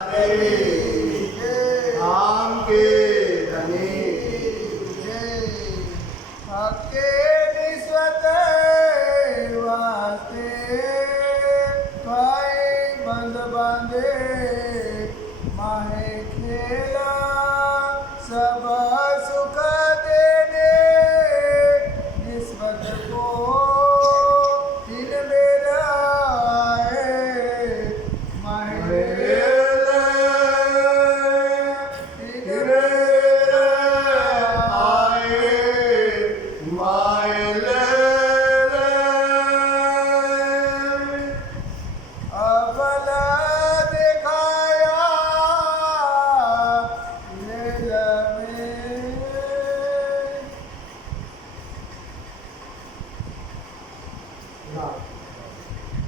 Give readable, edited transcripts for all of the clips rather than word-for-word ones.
आम के धनी हके निस्वत वास्ते भाई बंद बांधे माहे खेला सब सुख देने निस्वत को दिल मेरा माहे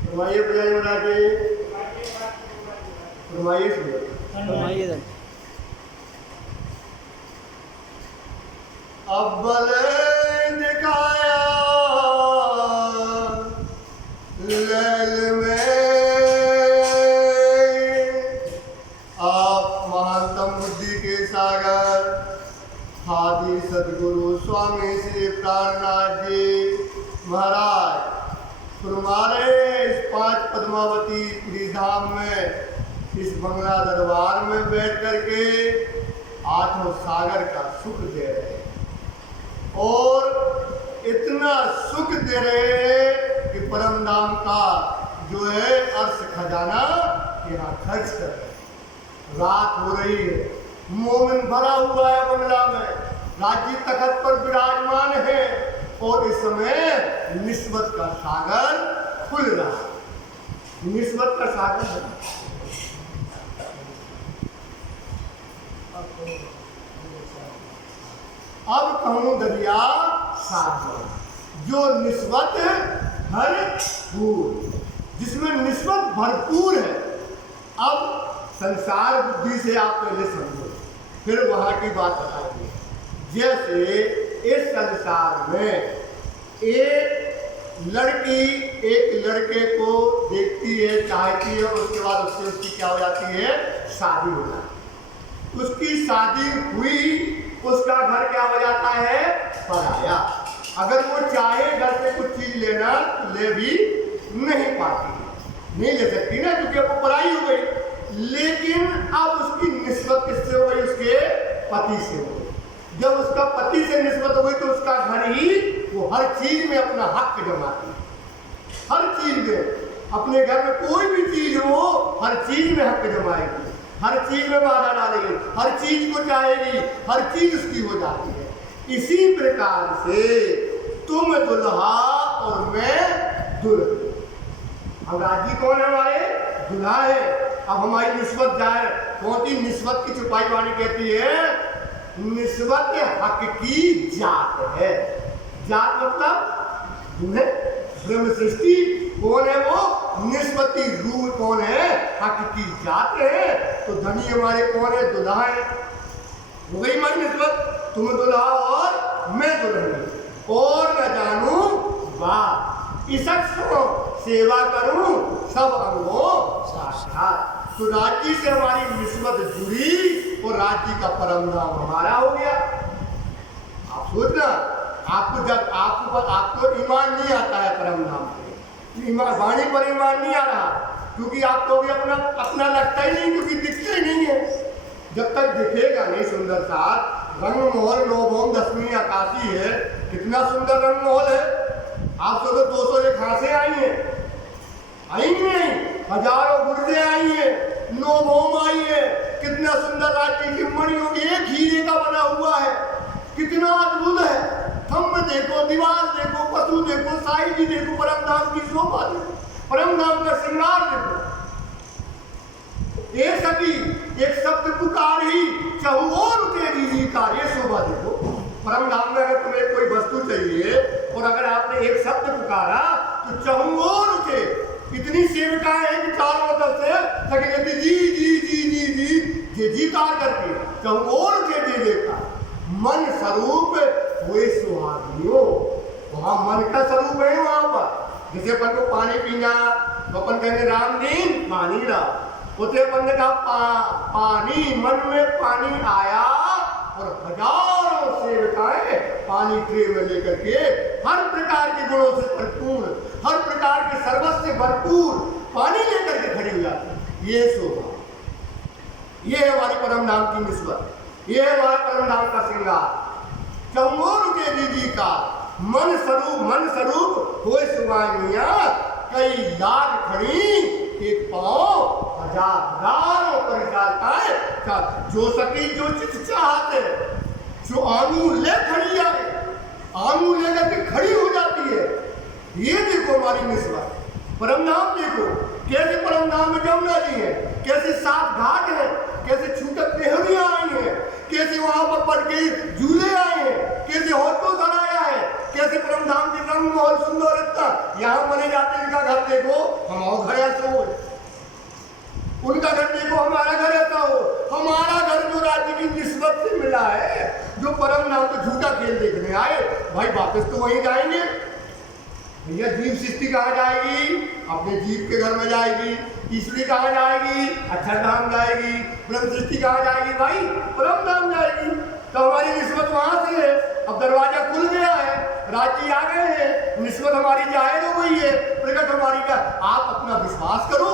फरमाइए बजाय बना के फरमाइए फरमाइए अव्वल दिखाया लैल में आप महानतम बुद्धि के सागर हादी सदगुरु स्वामी श्री प्राणनाथ जी महाराज फरमारे इस 5 पद्मावती पुरी धाम में इस बंगला दरबार में बैठ करके 8 सागर का सुख दे रहे हैं और इतना सुख दे रहे हैं कि परम धाम का जो है अर्श खजाना यहाँ खर्च कर रहे हैं। रात हो रही है, मोमिन भरा हुआ है बंगला में, राज्य तखत पर विराजमान है और इस समय निस्बत का सागर खुल रहा है। निस्बत का सागर है। अब कहूं दरिया सागर जो निस्बत भरपूर, जिसमें निस्बत भरपूर है। अब संसार बुद्धि से आप पहले समझो, फिर वहां की बात बताएंगे। जैसे इस संसार में एक लड़की एक लड़के को देखती है, चाहती है, उसके बाद उससे उसकी क्या हो जाती है, शादी हो जाती है। उसकी शादी हुई, उसका घर क्या हो जाता है, पराया। अगर वो चाहे घर से कुछ चीज लेना तो ले भी नहीं पाती, नहीं ले सकती ना, क्योंकि अब वो पराई हो गई। लेकिन अब उसकी निस्बत किससे हो गई, उसके पति से हो गई। जब उसका पति से निस्बत हो गई तो उसका घर ही वो हर चीज में अपना हक जमाती है। हर चीज में, अपने घर में कोई भी चीज हो हर चीज में हक जमाएगी, हर चीज में बाधा डालेगी, हर चीज को चाहेगी, हर चीज उसकी हो जाती है। इसी प्रकार से तुम दुल्हा और मैं दुल्हन। हम राजी कौन है, हमारे दुल्हा है। अब हमारी निस्बत जाए, कौन सी निस्बत की छुपाई वाणी कहती है, निस्बत हक की जात है। जात मतलब दूल्हे, ब्रह्म सृष्टि कौन है, वो निस्बती रूप कौन है, हक की जात है। तो धनी हमारे कौन है, दुल्हा है। हो गई हमारी निस्बत, तुम दुल्हा और मैं दुल्हन। और न जानू बात इसक सुनो, सेवा करूं सब अंगों साक्षात। तो राज्य से हमारी निस्बत जुड़ी और राज्य का परम नाम हमारा हो गया। आप सोचना, आपको जब आपको ईमान नहीं आता है परम नाम पे, ईमान वाणी पर ईमान नहीं आ रहा, क्योंकि आपको भी अपना लगता ही नहीं, क्योंकि दिखता ही नहीं है। जब तक दिखेगा नहीं सुंदर सा रंग महल, नौभौम दसवीं आकाशी है, कितना सुंदर रंग महल है। आप तो 200 खांसे आई हैं, आई नहीं, हजारों गुर्दे आई है, नौभौम आई है, कितना सुंदर राज्य की मणियों एक हीरे का बना हुआ है, कितना अद्भुत है। खम्भ देखो, दीवार देखो, पशु देखो, साई जी देखो, परम धाम की शोभा देखो, परम धाम का श्रृंगार देखो। एक सभी एक शब्द पुकार ही चहु और उठेगी रीकार, ये शोभा देखो। परम धाम में अगर तुम्हें कोई वस्तु चाहिए और अगर आपने एक शब्द पुकारा तो चहु और उठे। इतनी सेविकाएं हैं कि चारों तरफ से लगे कहते जी जी जी जी जी जी जी कार करके चहु और उठे जी देखा। मन स्वरूप हुए सुहागियों, वहां मन का स्वरूप है। वहां पर जैसे अपन को पानी पीना तो अपन कहेंगे राम दीन पानी रा, उसे बंदे का पानी, मन में पानी आया और हजारों सेवकाएं पानी ट्रे में लेकर के हर प्रकार के गुणों से भरपूर, हर प्रकार के सर्वस्व से भरपूर पानी लेकर के खड़ी हो जाती। ये शोभा, ये है हमारी परम धाम की निस्बत, ये है हमारे परम धाम का श्रृंगार। चमोर के दीदी का मन स्वरूप हो सुवानिया, कई लाख खड़ी एक पाँव हजारों परिचालताएं, जो सकी जो चित चाहते, जो आंगू ले खड़ी आए, आंगू लेकर के खड़ी हो जाती है। ये देखो हमारी निस्बत, परम धाम देखो कैसे परम धाम में जमुना जी है, कैसे 7 घाट है, कैसे छूटक देहरियां आई हैं, कैसे वहां पर पड़ के झूले आए हैं, कैसे होटो सराया है, कैसे परम धाम के रंग और सुंदरता यहाँ बने जाते। इनका घर देखो, हमारा घर ऐसा हो, उनका घर देखो, हमारा घर ऐसा हो। हमारा घर जो राज्य की निस्बत से मिला है, जो परम धाम तो झूठा खेल देखने आए, भाई वापस तो वहीं जाएंगे। भैया जीव सृष्टि कहाँ जाएगी? अपने जीव के घर में जाएगी। तीसरी कहाँ जाएगी? अक्षरधाम जाएगी। ब्रह्म सृष्टि कहाँ जाएगी? भाई परम धाम जाएगी। तो हमारी निस्बत वहां से है। अब दरवाजा खुल गया है, राज्य आ गए हैं, निस्बत हमारी जाहिर हो गई है, प्रकट हमारी का। आप अपना विश्वास करो,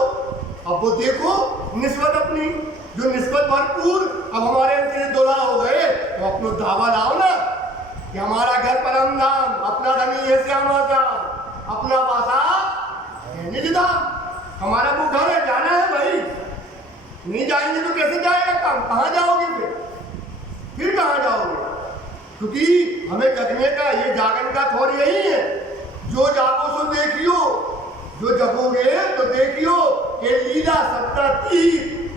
अब वो देखो निस्बत अपनी, जो निस्बत भरपूर अब हमारे अंदर दोला हो गए, तो अपना दावा लाओ ना कि हमारा घर परम धाम, अपना धनी है श्यामा धाम, अपना वासा है निज धाम। हमारा वो घर है, जाना है भाई। नहीं जाएंगे तो कैसे जाएगा काम? कहाँ जाओगे फिर कहाँ जाओगे? क्योंकि हमें जगने का, ये जागन का थोड़ी यही है। जो जागो सो देखियो, जो जगोगे तो देखियो कि लीला सप्ताती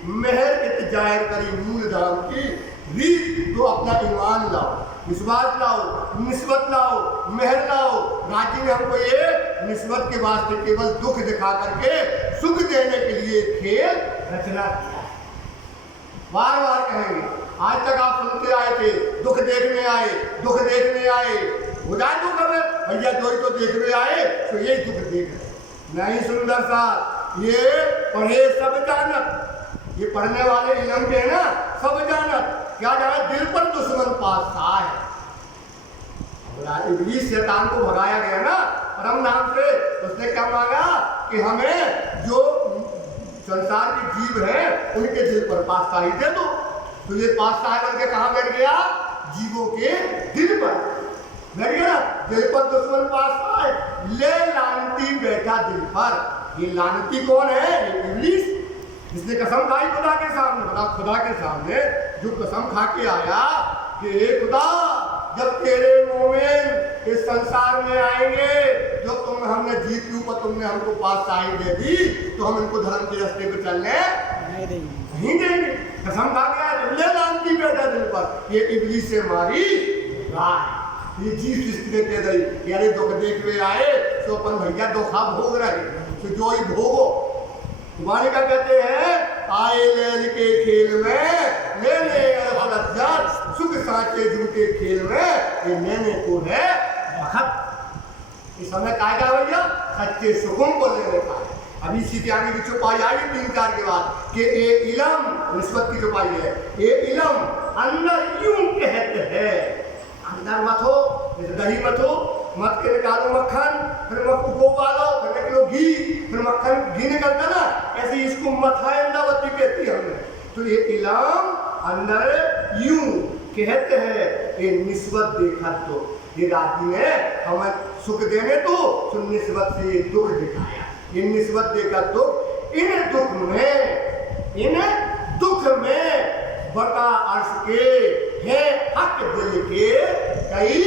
मेहर इत जाहिर करी मूल धाम की रीत। तो अपना ईमान लाओ, विश्वास लाओ, निस्बत लाओ, मेहर लाओ। राज्य ने हमको ये निस्बत के वास्ते केवल दुख दिखा करके सुख देने के लिए खेल रचना किया है। बार बार कहेंगे, आज तक आप सुनते आए थे, दुख देखने आए, दुख देखने आए। हो जाए दुख हमें भैया, जो ही तो देखने आए तो यही दुख देख रहे। नहीं सुंदर सा, ये पढ़े सब जानत, ये पढ़ने वाले इलम के है ना, सब जानत। क्या जाना? दिल पर दुश्मन पासा है। इब्लीस शैतान को भगाया गया ना परम नाम से, उसने क्या मांगा कि हमें जो संसार के जीव हैं उनके दिल पर पातशाही दे दो। तो ये पातशाही बन के कहाँ बैठ गया? जीवों के दिल पर बैठ गया। दिल पर दुश्मन पातशाही, ले लानती बैठा दिल पर। ये लानती कौन है? ये इब्लीस, जिसने कसम खाई खुदा के सामने। खुदा के सामने जो कसम खा के आया कि खुदा जब तेरे मोमिन इस संसार में आएंगे, जो हमने जीत के ऊपर तुमने हमको पातशाही दे दी, तो हम इनको धर्म के रास्ते पे चलने नहीं देंगे। कसम खा गया, ले लानती बैठा दिल पर। ये इब्लीस से मारी राय, ये जीव जिसने कह गई यारे दुख देखने आए तो अपन भैया धोखा भोग रहे, तो जो ही भोगो। तुम्हारे क्या कहते हैं? आए लेल के खेल में ले ले सुख साचे झूठे खेल में, ये लेने को है वक्त। इस समय क्या क्या भैया? सच्चे सुखों को लेने का है। अभी इसी के आगे की चौपाई आएगी 3-4 के बाद कि ए इलम, निस्बत की चौपाई है। ए इलम अंदर यूं कहते हैं, अंदर मत हो, दही मत हो, मत के निकालो मक्खन, फिर मक्खन को उबालो, फिर निकलो घी, फिर मक्खन घी निकलता ना, ऐसे इसको मथाए अंडावती कहती है हमने। तो ये इलम अंदर यूं कहते हैं, ये निस्बत देखा तो ये राज्य ने हमें सुख देने तो निस्बत से ये दुख दिखाया। ये निस्बत देखा तो इन दुख में बता अर्श के है हक दिल के कई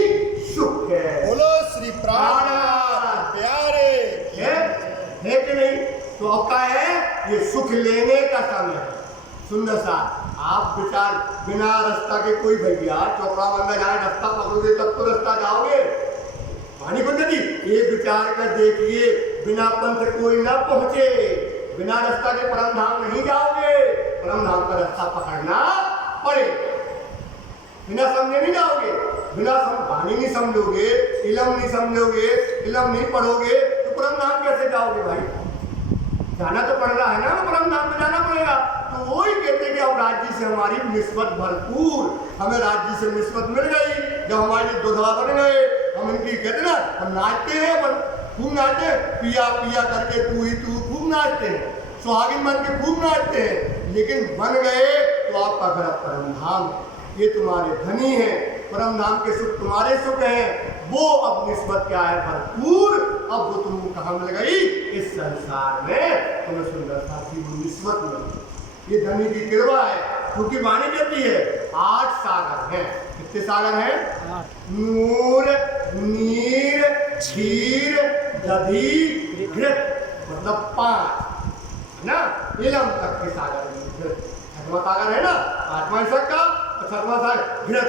सुख है। बोलो श्री प्राणनाथ प्यारे है कि नहीं? तो अब क्या है? ये सुख लेने का समय है। सुंदर सा आप विचार, बिना रास्ता के कोई भैया चौपड़ा बंदा जाए, रास्ता पकड़ोगे तब तो रास्ता जाओगे। पानी को नदी ये विचार कर देखिए, बिना पंथ कोई ना पहुंचे, बिना रास्ता के परम धाम नहीं जाओगे। परम धाम का रास्ता पकड़ना पड़े, बिना समझे नहीं जाओगे। बिना पानी नहीं समझोगे, इलम नहीं समझोगे, इलम नहीं पढ़ोगे तो परम धाम कैसे जाओगे भाई? जाना तो पड़ रहा है ना, परम धाम में जाना पड़ेगा। अब राज्य से हमारी निस्बत भरपूर, हमें राज्य से निस्बत मिल गई। जब हमारे दुधवा बन गए, हम इनकी कहते ना, हम नाचते हैं, अपन खूब नाचते हैं, पिया पिया करके तू ही तू खूब नाचते हैं, सुहागिन बन के खूब नाचते हैं। लेकिन बन गए तो आपका घर परम धाम है, ये तुम्हारे धनी है, परम धाम के सुख तुम्हारे सुख हैं। वो अब निस्बत क्या है? भरपूर। अब वो तुमको कहाँ मिल गई? इस संसार में तुम्हें सुंदरता की वो निस्बत मिल गई। ये धनी की कृपा है, क्योंकि वाणी कहती है 8 सागर हैं। कितने सागर हैं? नूर, नीर, क्षीर, दधी, घृत, मतलब 5 है ना। इलम तक के सागर है। 6वां सागर है ना, 8वां का, 7वां सागर घृत।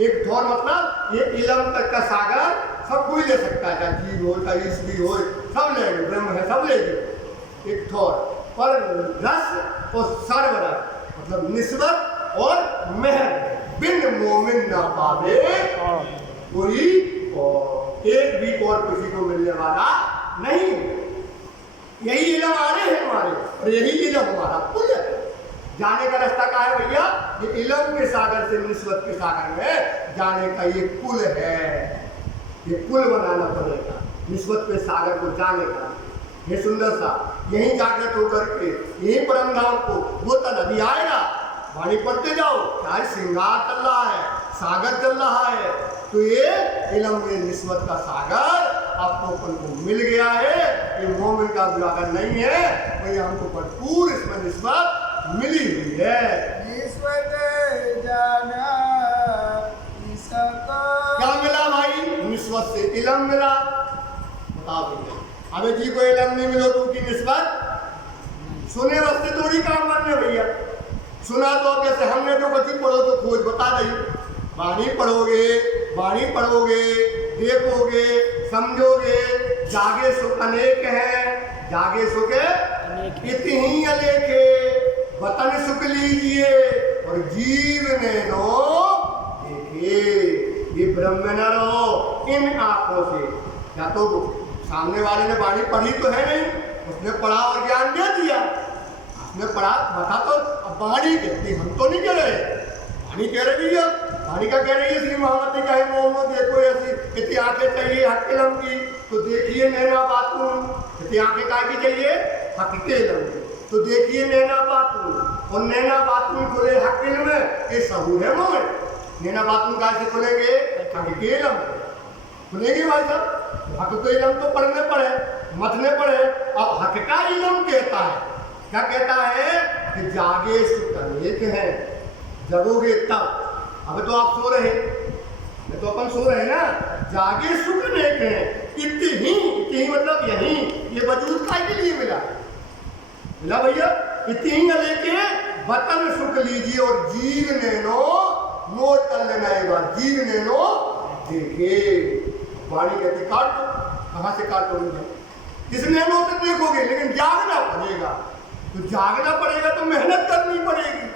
एक ठोर मतलब ये इलम तक का सागर सब कोई ले सकता है, चाहे जीव हो चाहे ईश्वरी हो, सब लेंगे, ब्रह्म है सब लेंगे एक ठोर। पर रस और सर्वरस मतलब निस्बत और मेहर, बिन मोमिन ना पावे कोई और, एक भी और किसी को मिलने वाला नहीं। यही इलम आ रहे हैं हमारे, और यही इलम हमारा पुल है। जाने का रास्ता कहाँ है भैया? ये इलम के सागर से निस्बत के सागर में जाने का ये पुल है। ये पुल बनाना पड़ेगा निस्बत के सागर को जाने का। ये सुंदर सा यही जागृत होकर के यही परम धाम को वो तल अभी आएगा। वाणी पढ़ते जाओ, क्या श्रृंगार चल रहा है, सागर चल रहा है। तो ये इलम में निस्बत का सागर आपको अपन को मिल गया है। ये मोमिन का सागर नहीं है, वही हमको भरपूर इसमें निस्बत मिली हुई है। क्या मिला भाई? निस्बत से इलम मिला। बताओ भैया, अबे जी को इलम नहीं मिलो तो की निस्बत? सुने वास्ते थोड़ी काम करने भैया। सुना तो जैसे हमने जो बच्ची पढ़ो तो खोज बता दी, वाणी पढ़ोगे, वाणी पढ़ोगे, देखोगे, समझोगे। जागे सुख अनेक है, जागे सुख इतनी अलेखे, वतन सुख लीजिए और जीवने दो देखिए। ये ब्रह्म न रहो इन आंखों से। या तो सामने वाले ने वाणी पढ़ी तो है नहीं, उसने पढ़ा और ज्ञान दे दिया, उसने पढ़ा बता तो। अब वाणी कहती, हम तो नहीं कह रहे, वाणी कह रही है। वाणी का कह रही है श्री महामती का है मोहम्मद, देखो ऐसी कितनी आंखें चाहिए हकीलम की, तो देखिए नैना बातून। कितनी आंखें काय की चाहिए? हकीलम की। तो देखिए नैना बातून, और नैना बातून खुले हकील में, ये सहूर है मोह। नैना बातून कैसे खुलेंगे? हकीलम खुलेंगे भाई साहब। हक तो इलम तो पढ़ने पड़े, मथने पड़े। अब हक का इलम कहता है, क्या कहता है? कि जागे सुख अनेक है, जगोगे तब। अब तो आप सो रहे, तो अपन सो रहे ना। जागे सुख अनेक है, इतनी मतलब यही, ये वजूद काय के लिए मिला? मिला भैया इतनी लेके वतन सुख लीजिए और जीव नैनो मोट कर लेना। एक बार जीव नैनो देखे। वाणी कहती काट दो, कहाँ से काटोगे भाई? इस नैनो से देखोगे, लेकिन जागना पड़ेगा। तो जागना पड़ेगा तो मेहनत करनी पड़ेगी,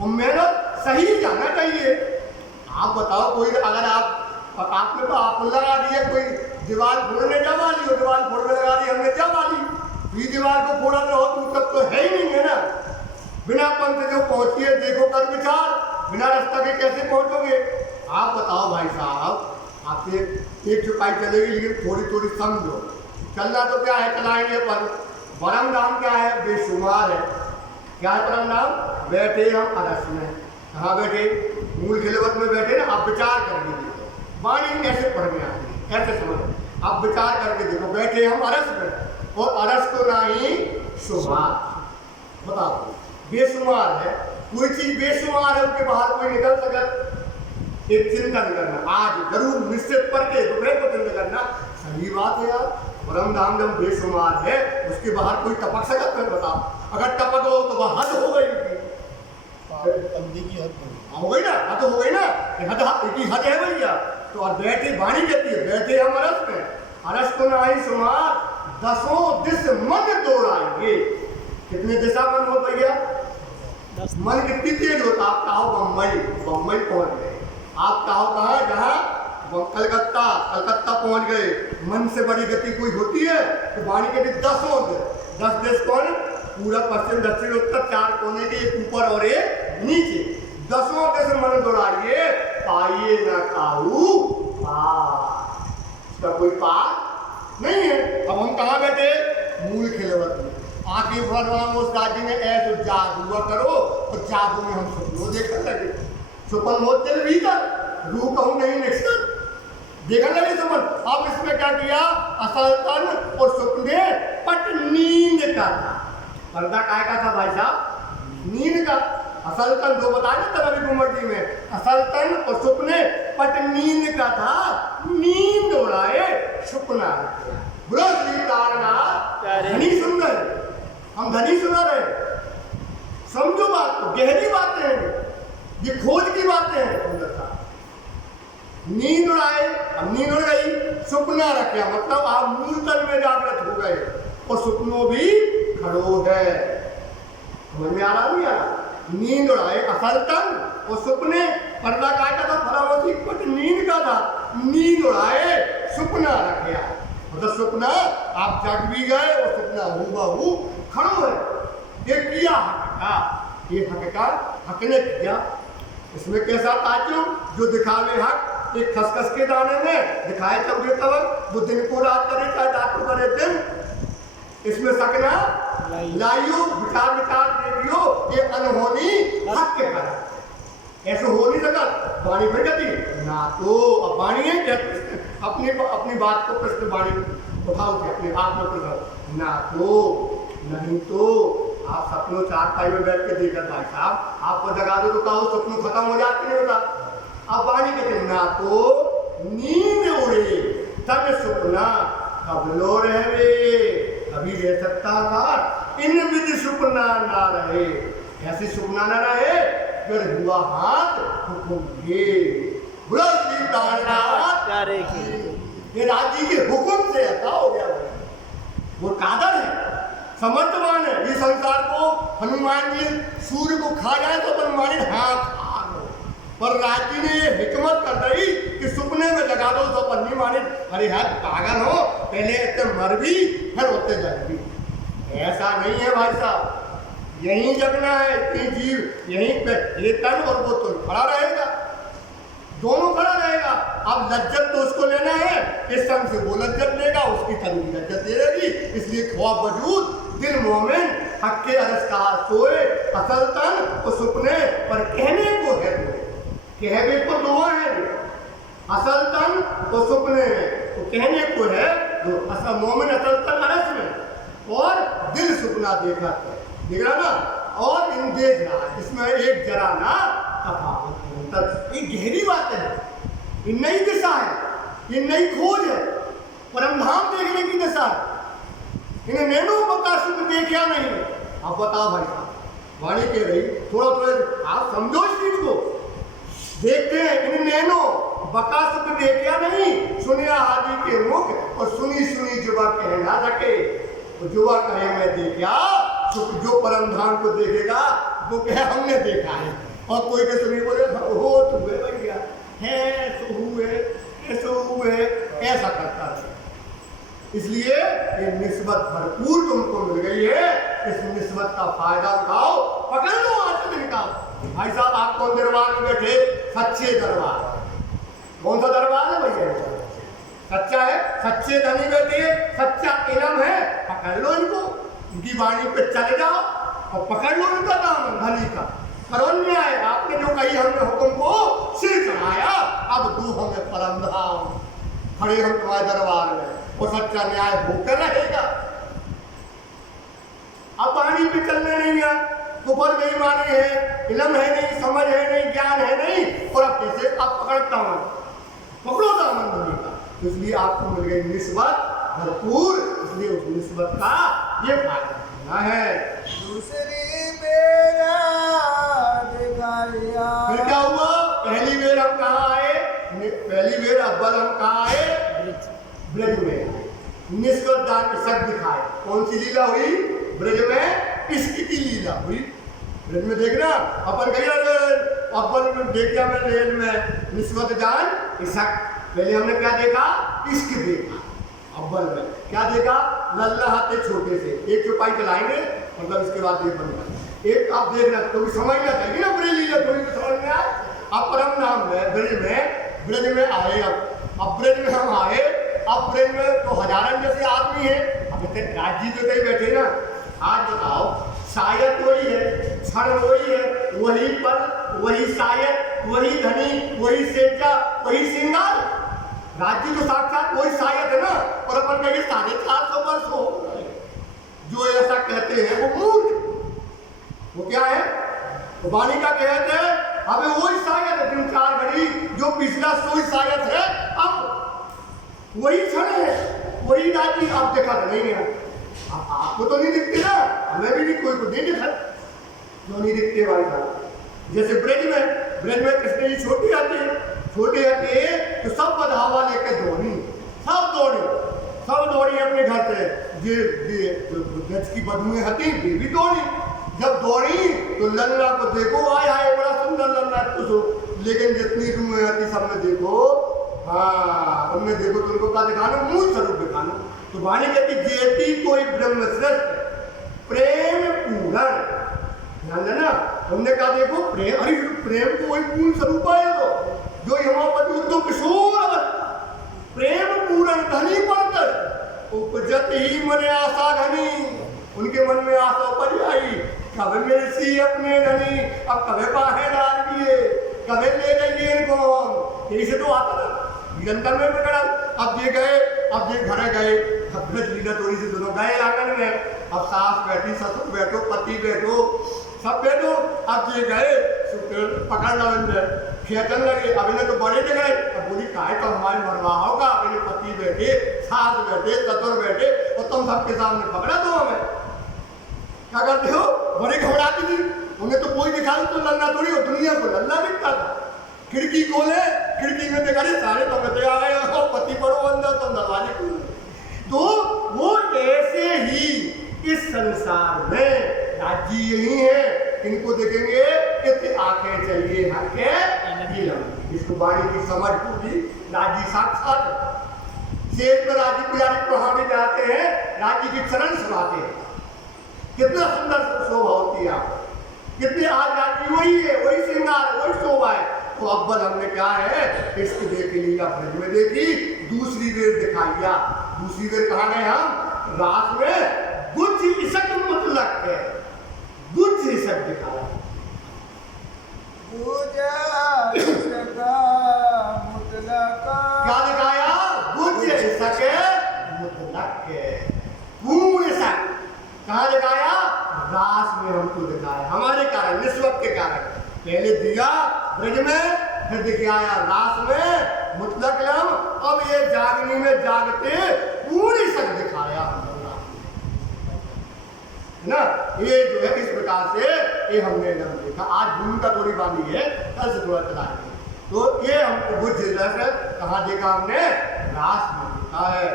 और मेहनत सही जाना चाहिए। आप बताओ, कोई अगर आपने तो आप लगा दिया, कोई दीवार फोड़ने जा वाली हो, दीवार फोड़ने लगा दी हमने जा वाली, ये दीवार को फोड़ा रहो तुम, तब तो है ही नहीं है ना। बिना पंथ जो पहुंचिए देखो कर विचार, बिना रास्ता के कैसे पहुंचोगे? आप बताओ भाई साहब, आपसे एक चुकाई चलेगी, लेकिन थोड़ी थोड़ी समझो। चलना तो क्या है, चलाएंगे पर परम नाम क्या है? बेशुमार है। क्या है परम नाम? बैठे हम अरस में। कहाँ बैठे? मूल खिलवत में बैठे ना। आप विचार करके देखो, वाणी कैसे पढ़ने आती है, कैसे समझो। आप विचार करके देखो, बैठे हम अरस में, और अरस को ना ही शुमार। बताओ, बेशुमार है। कोई चीज बेशुमार है, उसके बाहर कोई निकल सके? एक चिंतन करना, आज जरूर निश्चित पढ़ के दोपहर को चिंतन करना। सही बात है यार, परम धाम जब बेशुमार है, उसके बाहर कोई टपक सकता है? बताओ, अगर टपक हो तो वह हद हो गई, बंदी की हद हो गई ना, हद हो गई ना। हद की हद है भैया। तो और बैठे, वाणी कहती है बैठे हम अरस में, अरस को ना ही शुमार, 10 दिस मन दौड़ाएंगे। कितने दिशा मन हो भैया? मन कितनी तेज होता? आप कहो बम्बई, बम्बई पहुंच गए। आप कहो कहाँ? जहाँ कलकत्ता, कलकत्ता पहुंच गए। मन से बड़ी गति कोई होती है? तो वाणी कहती 10 देश कौन? पूरा पश्चिम दक्षिण उत्तर 4 कोने के खाइए ना खाऊ पार, इसका कोई पार नहीं है। अब हम कहाँ बैठे? मूल खिलवत में। आखिर भगवान उस राज्य में ऐसे जादू करो और जादू में हम सपनों देखने लगे। सुपन होते भीतर रूह कहूँ नहीं निकल देखने लगे सुपन। अब इसमें क्या किया? असल तन और सुपने पट नींद का था। पर्दा काय का था भाई साहब? नींद का। असल तन जो बताया ना तभी गुमटी में, असल तन और सुपने पट नींद का था। नींद उड़ाए सुपना बोलो श्री तारनाथ। धनी सुन रहे, हम धनी सुना रहे, समझो बात को, गहरी बातें हैं ये, खोज की बातें हैं। नींद उड़ाए, अब नींद उड़ गई, सुपना रखा मतलब आप मूल तल में जागृत हो गए और सुपनों भी खड़ो है। समझ में आ रहा नहीं आ रहा? नींद उड़ाए असल तन और सुपने, पर्दा काय का था? फरावती पट नींद का था। नींद उड़ाए सुपना रखा मतलब सुपना आप जग भी गए और सुपना हूबहू खड़ो है। ये किया हक का, ये हक का हक ने किया। इसमें कैसा ताज्जुब? जो दिखावे हक एक खसखस के दाने में दिखाए चौके तवर, वो दिन को रात करे चाहे रात को करे दिन, इसमें सकना लाइयो विचार विचार देखियो, ये अनहोनी हक के कारण ऐसे हो नहीं सकता। वाणी भर गति ना तो अब वाणी है क्या? अपनी बात को प्रश्न वाणी उठाओ थे अपने आप में प्रश्न ना तो नहीं तो आप सपनों चारपाई में बैठ के देखा भाई साहब, आपको जगा दो तो कहो सपनों खत्म हो जाते नहीं होता। अब वाणी कहते ना तो नींद उड़े तब सुपना कब लो रहे, कभी रह सकता था इन विधि सुपना ना रहे, ऐसी सुपना ना रहे फिर हुआ हाथ हुकुम ये बोलो श्री तारनाथ। ये राज्य के हुक्म से ऐसा हो गया। वो कादर है, समर्थवान है। ये संसार को हनुमान जी सूर्य को खा जाए तो अपन मारे हाँ खा लो, पर राज्य ने ये हिकमत कर दी कि सुपने में जगा दो तो अपन नहीं माने। अरे यार पागल हो, पहले इतने मर भी फिर होते जाएगी। ऐसा नहीं है भाई साहब, यहीं जगना है। इतनी जीव यहीं पे, ये तन और वो तो खड़ा रहेगा, दोनों खड़ा रहेगा। अब लज्जत तो उसको लेना है, इस संग से वो लज्जत लेगा, उसकी तन की लज्जत दे देगी। इसलिए ख्वाब वजूद दिल मोमिन हक के अरस कहा सोए, असल तन और सुपने पर कहने को है दो, कहने को दो है। असल तन और सुपने तो कहने को है दो। असल मोमिन असल तन अरस में और दिल सुपना देखा है, देख रहा ना, और इन देख रहा है, इसमें एक जरा ना तफावत। ये गहरी बात है, ये नई दिशा है, ये नई खोज है, परम धाम देखने की दिशा है। इन्हें नैनो बकासुर देखा नहीं। अब बताओ भाई साहब, वाणी कह रही थोड़ा थोड़ा आप समझो इस चीज को। देखते हैं इन नैनो बकासुर देखा नहीं, सुनिया हादी के मुख और सुनी सुनी जुबा कह ना सके। तो जुबा कहे मैं देखा, जो परम धाम को देखेगा वो कहे हमने देखा है। और कोई के सुनी बोले हो तो हुए भैया है तो हुए ऐसा हुए, ऐसा करता है। इसलिए ये निस्बत भरपूर तुमको मिल गई है, इस निस्बत का फायदा उठाओ, पकड़ लो आज निकाल। भाई साहब आप कौन दरबार में बैठे? सच्चे दरबार। कौन सा दरबार है भैया? सच्चा है, सच्चे धनी बैठे, सच्चा इलम है, पकड़ लो इनको, इनकी वाणी पे चले जाओ और पकड़ लो इनका दामन धनी का। पर अन्याय आपने जो कही हमने हुक्म को सिर चढ़ाया, अब दू हमें परम धाम, खड़े हम तुम्हारे दरबार में और सच्चा न्याय होकर रहेगा। अब वाणी पे चलने नहीं है, कुफर बेईमानी है, इलम है नहीं, समझ है नहीं, ज्ञान है नहीं, और अब कैसे आप पकड़ता हूं, पकड़ो दामन धनी का। इसलिए आपको मिल गई निस्बत भरपूर, इसलिए उस निस्बत का ये फायदा होना है। दूसरी मेरा दिखाया, फिर क्या हुआ? पहली बेर हम कहाँ आए? पहली बेर अव्वल हम कहाँ आए? ब्रज में। निस्बत दान सब दिखाए। कौन सी लीला हुई? ब्रज में इश्क की लीला हुई। ब्रज में देखना अपन कहीं अव्वल में देखा मैं रेल में निस्बत दान इशक। पहले हमने क्या देखा? इश्क देखा। अव्वल में क्या देखा? लल्ला हाथे छोटे से एक चौपाई चलाएंगे, मतलब इसके बाद ये बन एक आप देखना तो समझना चाहिए ना, बड़ी लीला थोड़ी तो समझ में आए। अब परम नाम में ब्रज में आए। अब ब्रज में हम आए। अब ब्रज में तो हजारन जैसे आदमी है। अब राज जी तो कहीं बैठे ना। आज बताओ, शायद वही है, क्षण वही है, वही पल, वही शायद, वही धनी, वही सेजा, वही श्रृंगार। राज्य तो साक्षात वही शायद है ना। और अपन कहेंगे 450 वर्ष हो। जो ऐसा कहते हैं वो मूर्ख। वो क्या है? वो वाणी का कहते हैं अबे वही शायद है, 3-4 घड़ी जो पिछला सोई शायद है, अब वही क्षण है, वही राज्य। अब देखा तो नहीं है। आपको तो नहीं दिखते ना, हमें भी नहीं, कोई को नहीं दिखा। क्यों नहीं दिखते भाई साहब? जैसे ब्रज में कृष्ण जी छोटे आते तो सब बधावा लेके दौड़ी, सब दौड़ी अपने घर से। ये ब्रज की बधुएं हती ये भी दौड़ी। जब दौड़ी तो लल्ला को देखो, आय हाय बड़ा सुंदर लल्ला कुछ। लेकिन जितनी रूहें हती सबने देखो, हाँ हमने देखो तो उनको क्या दिखाना? मूल स्वरूप दिखाना। तो वाणी कहती जेती कोई ब्रह्म श्रेष्ठ प्रेम पूरण। ध्यान देना, हमने कहा देखो प्रेम, अरे प्रेम को वही पूर्ण स्वरूप है। तो जो यमापति उद्धव किशोर अवस्था प्रेम पूरण धनी पड़कर उपजत ही मन आशा घनी। उनके मन में आशा उपज आई, कभी मेरे सी अपने धनी, अब कभी बाहेदार किए, कभी ले जाइए इनको। यही से तो आता ना निरंतर में पकड़ा। अब ये गए, अब ये घर गए, ब्रज लीला थोड़ी से दोनों गए आंगन में। अब सास बैठी, ससुर बैठो, पति बैठो, सब बैठो। अब ये गए पकड़ लो, खेचन लगे। अब इन्हें तो बड़े ने गए। अब बोली काय तो हमारे मरवा होगा। अब ये पति बैठे, सास बैठे, ससुर बैठे, और तुम सबके सामने पकड़ा दो हमें। क्या करते हो? बड़े घबराती थी। उन्हें तो कोई दिखाई तो लल्ला थोड़ी हो, दुनिया को लल्ला दिखता था। खिड़की खोले, खिड़की में देखा सारे तो बते आ गए, पति पड़ो अंदर, तुम दरवाजे खोल। तो वो ऐसे ही इस संसार में राज्य यही है। इनको देखेंगे कितनी आंखें चाहिए, इसको वाणी की समझ पूरी। राज्य साक्षात शेर में राज्य पुजारी प्रभावी जाते हैं, राज्य के चरण सुनाते हैं। कितना सुंदर शोभा होती है। कितनी आज राज्य वही है, वही श्रृंगार, वही शोभा है। तो अव्वल हमने क्या है, इश्क देख लिया, ब्रज में देखी, दूसरी बेर दिखाइया। दूसरी बेर कहाँ गए हम? रात में गुच्छ इसक मुतलक है, गुच्छ इसक दिखाया। क्या दिखाया? गुच्छ इसक मुतलक है, पूर्ण इसक। कहाँ दिखाया? रास में हमको दिखाया, हमारे कारण, निस्बत के कारण। पहले दिया ब्रज में, फिर दिखाया रास में, मुतलक लम। अब ये जागनी में जागते पूरी सक दिखाया ना। ये जो है इस प्रकार से ये हमने नाम देखा। आज भूमि का थोड़ी बानी है, कल से थोड़ा चलाएंगे। तो ये हमको बुझ जैसे कहाँ देखा हमने? रास में देखा है।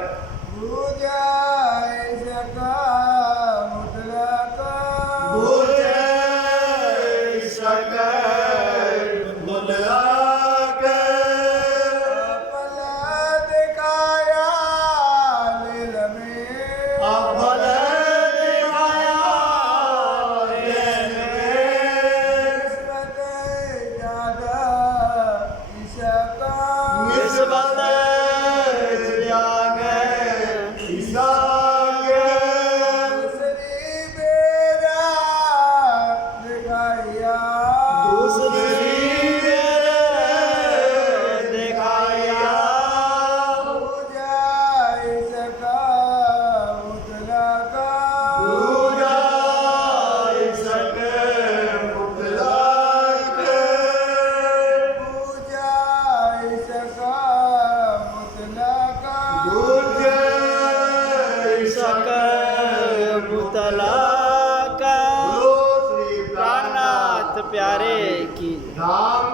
प्यारे की राम